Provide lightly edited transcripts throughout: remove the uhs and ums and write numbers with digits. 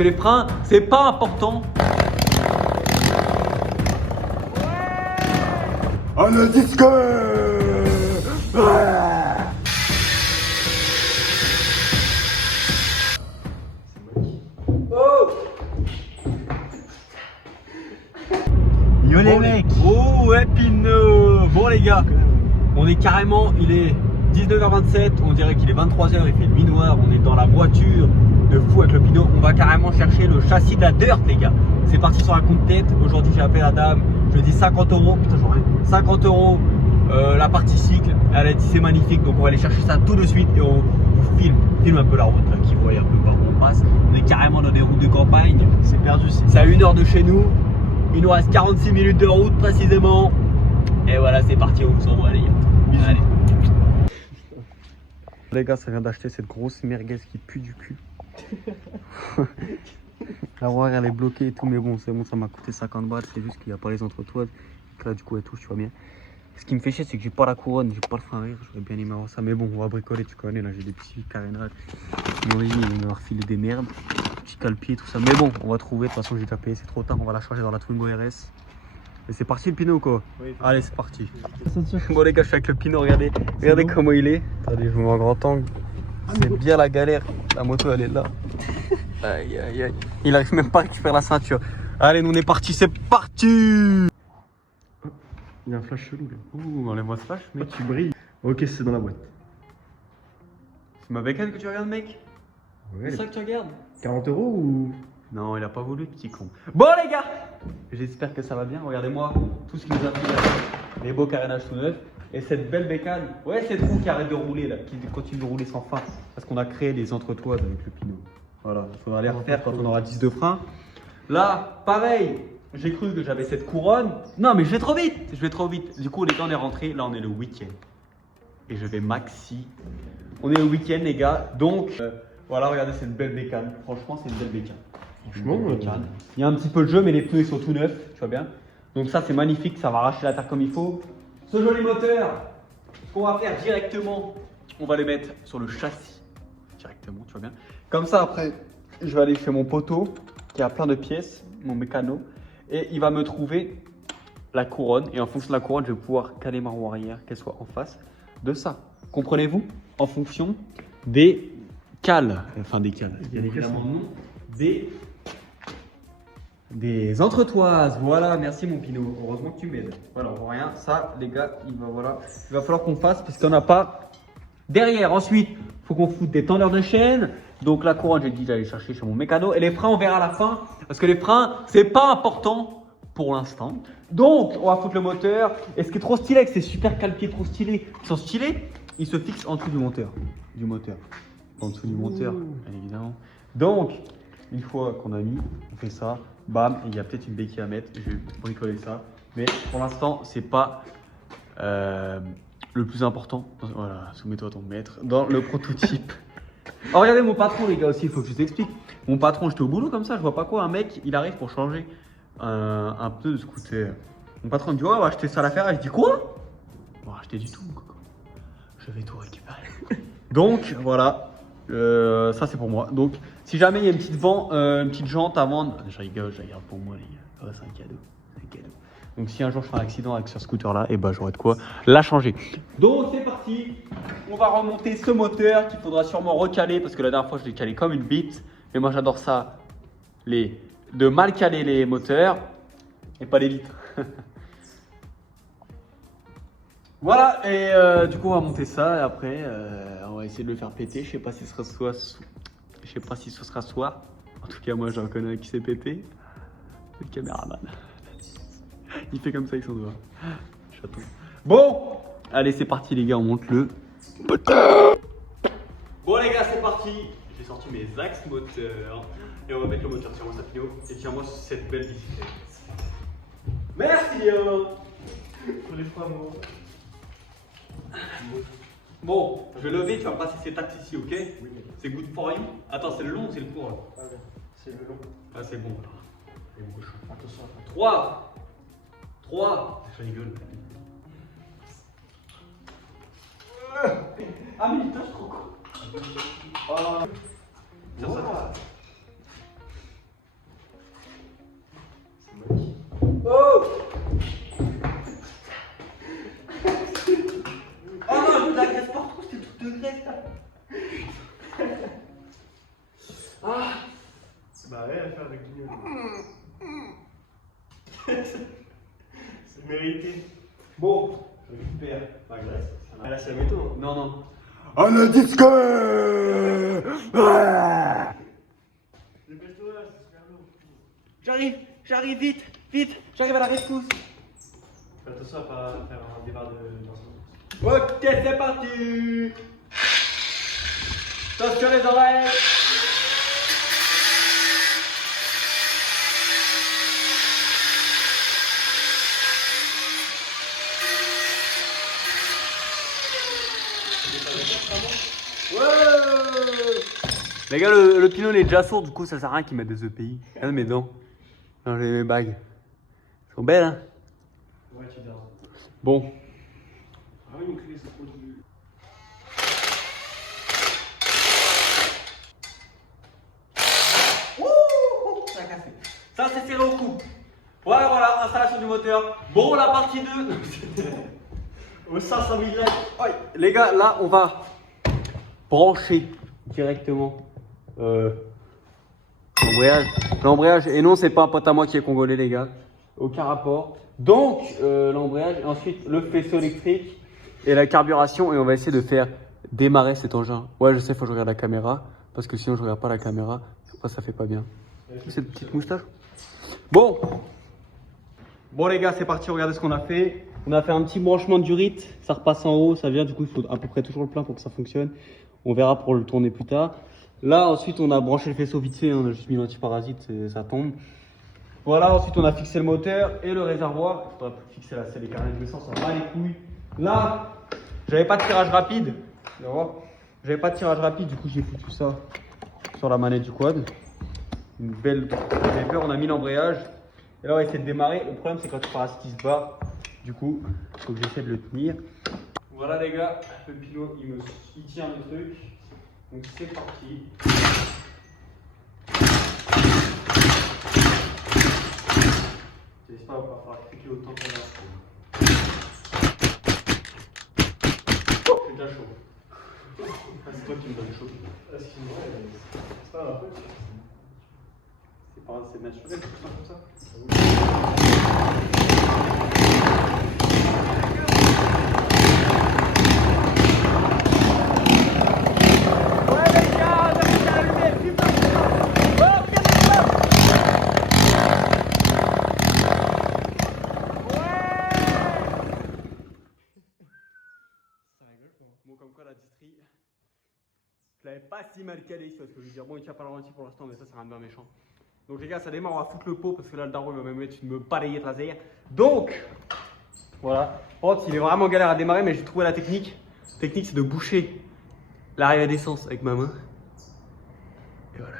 que les freins, c'est pas important. On a disque. Yo les mecs. Oh ouais Pinot. Bon les gars, on est carrément, il est 19h27, on dirait qu'il est 23h, il fait nuit noire, on est dans la voiture de fou avec le Pinot. On va carrément chercher le châssis de la Dirt les gars. C'est parti sur un compte tête. Aujourd'hui j'ai appelé la dame, je lui ai dit 50 €, putain j'en ai 50 € la partie cycle. Elle a dit c'est magnifique, donc on va aller chercher ça tout de suite et on vous filme un peu la route là, qui voit un peu par où on passe. On est carrément dans des routes de campagne, C'est perdu, c'est à 1 heure de chez nous. Il nous reste 46 minutes de route précisément. Et voilà, c'est parti, on vous envoie les gars. Allez. Les gars, ça vient d'acheter cette grosse merguez qui pue du cul. La roue elle est bloquée et tout, mais bon, c'est bon, ça m'a coûté 50 balles. C'est juste qu'il n'y a pas les entretoises. Là, du coup, elle touche, tu vois bien. Ce qui me fait chier, c'est que j'ai pas la couronne, j'ai pas le frein arrière. J'aurais bien aimé avoir ça, mais bon, on va bricoler, tu connais. Là, j'ai des petits carénages. Mon régime, il m'a refilé des merdes. Petit cale-pied, tout ça. Mais bon, on va trouver. De toute façon, j'ai déjà payé, c'est trop tard. On va la charger dans la Twingo RS. Et c'est parti le Pinot quoi. Oui, allez, c'est parti. Bon les gars, je suis avec le Pinot, regardez comment il est. Attendez, je vous mets en grand angle. C'est bien la galère. La moto elle est là. Aïe aïe aïe. Il arrive même pas à récupérer la ceinture. Allez, nous on est parti, c'est parti. Il y a un flash chelou là. Ouh, enlève-moi ce flash, mec. Tu brilles. Ok, c'est dans la boîte. C'est ma bécane que tu regardes, mec? Ouais, C'est ça que tu regardes? 40 € ou. Non, il a pas voulu, petit con. Bon les gars, j'espère que ça va bien. Regardez-moi tout ce qui nous a pris là. Les beaux carénages tout neufs. Et cette belle bécane. Ouais, cette roue qui arrête de rouler là, qui continue de rouler sans fin. Parce qu'on a créé des entretoises avec le Pinot. Voilà, il faudra les refaire quand on aura 10 de frein. Là, pareil, j'ai cru que j'avais cette couronne. Non, mais je vais trop vite. Du coup, les gars, on est rentrés. Là, on est le week-end. Et je vais maxi. On est le week-end, les gars. Donc, voilà, regardez cette belle bécane. Franchement, c'est une belle bécane. Franchement, il y a un petit peu de jeu, mais les pneus ils sont tout neufs, tu vois bien. Donc ça c'est magnifique, ça va arracher la terre comme il faut. Ce joli moteur, ce qu'on va faire directement, on va le mettre sur le châssis directement, tu vois bien. Comme ça après, je vais aller chez mon poteau qui a plein de pièces, mon mécano, et il va me trouver la couronne. Et en fonction de la couronne, je vais pouvoir caler ma roue arrière, qu'elle soit en face de ça. Comprenez-vous? En fonction des cales, enfin des cales, bien évidemment non, des entretoises. Voilà, merci mon Pinot. Heureusement que tu m'aides. Voilà, on voit rien. Ça, les gars, il va falloir qu'on fasse parce qu'on n'a pas derrière. Ensuite, il faut qu'on foute des tendeurs de chaîne. Donc la couronne, j'ai dit d'aller chercher chez mon mécano. Et les freins, on verra à la fin. Parce que les freins, c'est pas important pour l'instant. Donc, on va foutre le moteur. Et ce qui est trop stylé, avec ces super cale-pieds trop stylés, qui sont stylés, ils se fixent en dessous du moteur. En dessous du moteur, bien évidemment. Donc, une fois qu'on a mis, on fait ça, bam, et il y a peut-être une béquille à mettre, je vais bricoler ça. Mais pour l'instant, c'est pas le plus important. Voilà, soumets-toi à ton maître dans le prototype. Oh, regardez mon patron, les gars, aussi, il faut que je t'explique. Mon patron, j'étais au boulot comme ça, je vois pas quoi, un mec, il arrive pour changer un pneu de scooter. Mon patron me dit, ouais, on va acheter ça à la Ferrari. Je dis, quoi? On va acheter du tout, coco. Je vais tout récupérer. Donc, voilà. Ça c'est pour moi. Donc si jamais il y a une petite jante à vendre, je rigole, je regarde pour moi les gars. Ouais, c'est un cadeau. Donc si un jour je fais un accident avec ce scooter là, et ben j'aurai de quoi la changer. Donc c'est parti. On va remonter ce moteur qu'il faudra sûrement recaler parce que la dernière fois je l'ai calé comme une bite. Mais moi j'adore ça, de mal caler les moteurs et pas les vitres. Voilà, et du coup on va monter ça et après on va essayer de le faire péter. Je sais pas si ce sera soir. En tout cas moi j'en connais un qui s'est pété. C'est le caméraman. Il fait comme ça avec son doigt. Chaton. Bon, allez c'est parti les gars, on monte le moteur. Bon les gars c'est parti. J'ai sorti mes axes moteurs et on va mettre le moteur. Tiens-moi ça Pino et tiens-moi cette belle bicyclette. Merci je laisse pas moi. Bon, je vais lever, tu vas passer cet axe ici, ok? Oui. C'est good for you. Attends, c'est le long ou c'est le court là? Ah, c'est le long. Ah, c'est bon. Attention. 3. Je rigole. Ah, mais putain, je suis trop con. Tiens, ça. Bah ouais, à faire avec guignol. C'est mérité. Bon, je récupère ma glace. Ah là, c'est la métaux. Non, non. Ah le disque. Dépêche-toi, c'est super lourd. J'arrive vite, j'arrive à la rescousse. Fais attention à pas faire un départ de dansant. Ok, c'est parti. Attention les oreilles. Les gars, le Pinot il est déjà sourd, du coup ça sert à rien qu'ils mettent des EPI. Regarde mes dents. Non, j'ai mes bagues. Elles sont belles, hein. Ouais, tu dors. Bon. Ah oui, une clé, c'est trop du. Ouh, ça a cassé. Ça c'est serré au cou. Voilà, installation du moteur. Bon, la partie 2. Au 500 000 likes. Ouais, les gars, là on va brancher directement l'embrayage. Et non, c'est pas un pote à moi qui est congolais, les gars. Aucun rapport. Donc, l'embrayage, ensuite le faisceau électrique et la carburation. Et on va essayer de faire démarrer cet engin. Ouais, je sais, faut que je regarde la caméra. Parce que sinon, je regarde pas la caméra. Après, ça fait pas bien. Cette petite moustache. Bon, les gars, c'est parti. Regardez ce qu'on a fait. On a fait un petit branchement de durite. Ça repasse en haut. Ça vient, du coup, il faut à peu près toujours le plein pour que ça fonctionne. On verra pour le tourner plus tard. Là, ensuite, on a branché le faisceau vite fait. On a juste mis l'antiparasite et ça tombe. Voilà, ensuite, on a fixé le moteur et le réservoir. Il faudra fixer la selle et carnet d'essence. Ça va les couilles. Là, j'avais pas de tirage rapide. J'avais pas de tirage rapide. Du coup, j'ai foutu ça sur la manette du quad. Une belle vapeur. On a mis l'embrayage. Et là, on va essayer de démarrer. Le problème, c'est quand le parasite il se bat. Du coup, il faut que j'essaie de le tenir. Voilà les gars, le Pinot il tient le truc. Donc c'est parti. J'espère qu'il va falloir cliquer autant qu'on a. C'est déjà chaud. Ah, c'est toi qui me donne chaud. Excuse-moi, c'est pas grave. C'est pas grave, c'est naturel, tout ça comme ça. Bon, comme quoi la distrie, je l'avais pas si mal calé, parce que je veux dire, bon, il tient pas le ralenti pour l'instant, mais ça, c'est rien de bien méchant. Donc, les gars, ça démarre, on va foutre le pot, parce que là, le daron, il va me mettre une balayette laser. Donc, voilà. Oh, il est vraiment galère à démarrer, mais j'ai trouvé la technique. La technique, c'est de boucher l'arrivée d'essence avec ma main. Et voilà,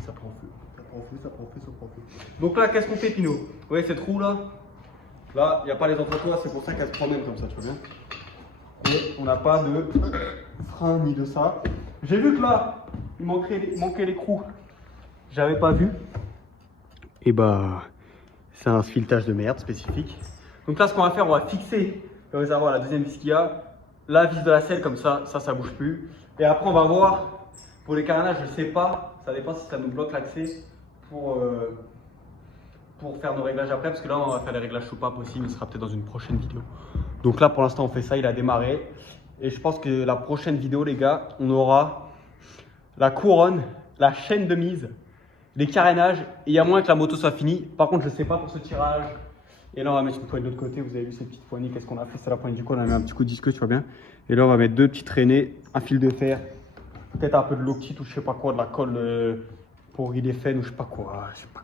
ça prend feu. Ça prend feu, ça prend feu, ça prend feu. Donc là, qu'est-ce qu'on fait, Pinot? Vous voyez cette roue là? Là, il n'y a pas les entretoits, c'est pour ça qu'elle se promène comme ça, tu vois bien? Et on n'a pas de frein ni de ça. J'ai vu que là, il manquait l'écrou. J'avais pas vu. Et bah, c'est un filetage de merde spécifique. Donc là, ce qu'on va faire, on va fixer le réservoir à la deuxième vis qu'il y a. La vis de la selle, comme ça bouge plus. Et après, on va voir pour les carénages, je sais pas. Ça dépend si ça nous bloque l'accès pour faire nos réglages après. Parce que là, on va faire les réglages soupape aussi, mais ce sera peut-être dans une prochaine vidéo. Donc là, pour l'instant, on fait ça, il a démarré. Et je pense que la prochaine vidéo, les gars, on aura la couronne, la chaîne de mise, les carénages. Et il y a moins que la moto soit finie. Par contre, je ne sais pas pour ce tirage. Et là, on va mettre une poignée de l'autre côté. Vous avez vu ces petites poignées. Qu'est-ce qu'on a fait? C'est la poignée du coup. On a mis un petit coup de disque, tu vois bien. Et là, on va mettre deux petites traînées, un fil de fer, peut-être un peu de loctite ou je sais pas quoi, de la colle pour rider les ou je sais pas quoi. Je sais pas.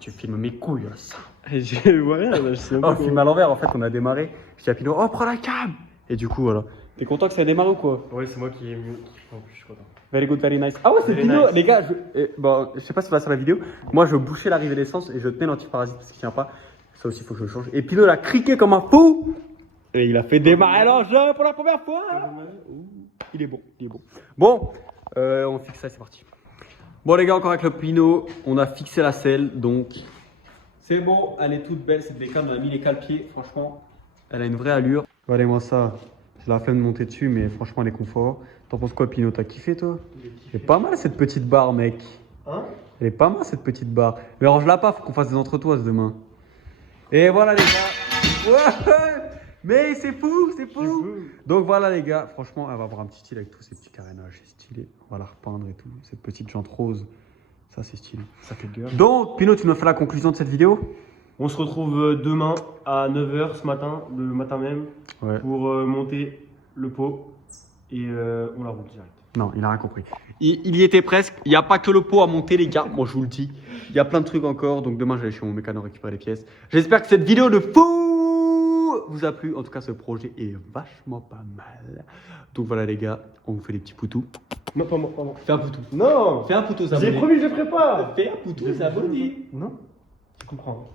Tu filmes mes couilles, là, ça. Je vois rien, là, je sais pas. On filme à l'envers, en fait, on a démarré. Je dis à Pinot, oh, prends la cam! Et du coup, voilà. T'es content que ça ait démarré ou quoi? Ouais, c'est moi qui ai mieux. En plus, je suis content. Very good, very nice. Ah ouais, c'est Very Pinot, nice. les gars. Bon, je sais pas si ça va sur la vidéo. Moi, je bouchais l'arrivée d'essence et je tenais l'antiparasite parce qu'il tient pas. Ça aussi, il faut que je le change. Et Pinot, il a criqué comme un fou. Et il a fait démarrer l'engin pour la première fois. Il est bon, il est bon. Bon, on fixe ça, c'est parti. Bon, les gars, encore avec le Pinot, on a fixé la selle, donc. C'est bon, elle est toute belle cette bécane, on a mis les cale-pieds, franchement, elle a une vraie allure. Regardez-moi ça, j'ai la flemme de monter dessus, mais franchement elle est confort. T'en penses quoi Pinot, t'as kiffé toi? C'est pas mal cette petite barre mec. Hein? Elle est pas mal cette petite barre. Mais range-la pas, faut qu'on fasse des entretoises demain. Et voilà les gars. Ouais, mais c'est fou, c'est fou. Donc voilà les gars, franchement, elle va avoir un petit style avec tous ces petits carénages, c'est stylé. On va la repeindre et tout. Cette petite jante rose, ça c'est stylé. Ça fait gueule. Donc Pino, tu nous fais la conclusion de cette vidéo? On se retrouve demain à 9h ce matin, le matin même, Ouais. pour monter le pot et on la roule direct. Non, il a rien compris. Il y était presque. Il n'y a pas que le pot à monter, les gars. Moi, je vous le dis. Il y a plein de trucs encore. Donc, demain, j'allais chez mon mécano récupérer les pièces. J'espère que cette vidéo de fou vous a plu. En tout cas, ce projet est vachement pas mal. Donc, voilà, les gars. On vous fait des petits poutous. Non, pas moi, pas moi. Fais un poutou. Non. Fais un poutou, ça J'ai promis que je le ferai pas. Fais un poutou, ça Non. Tu comprends.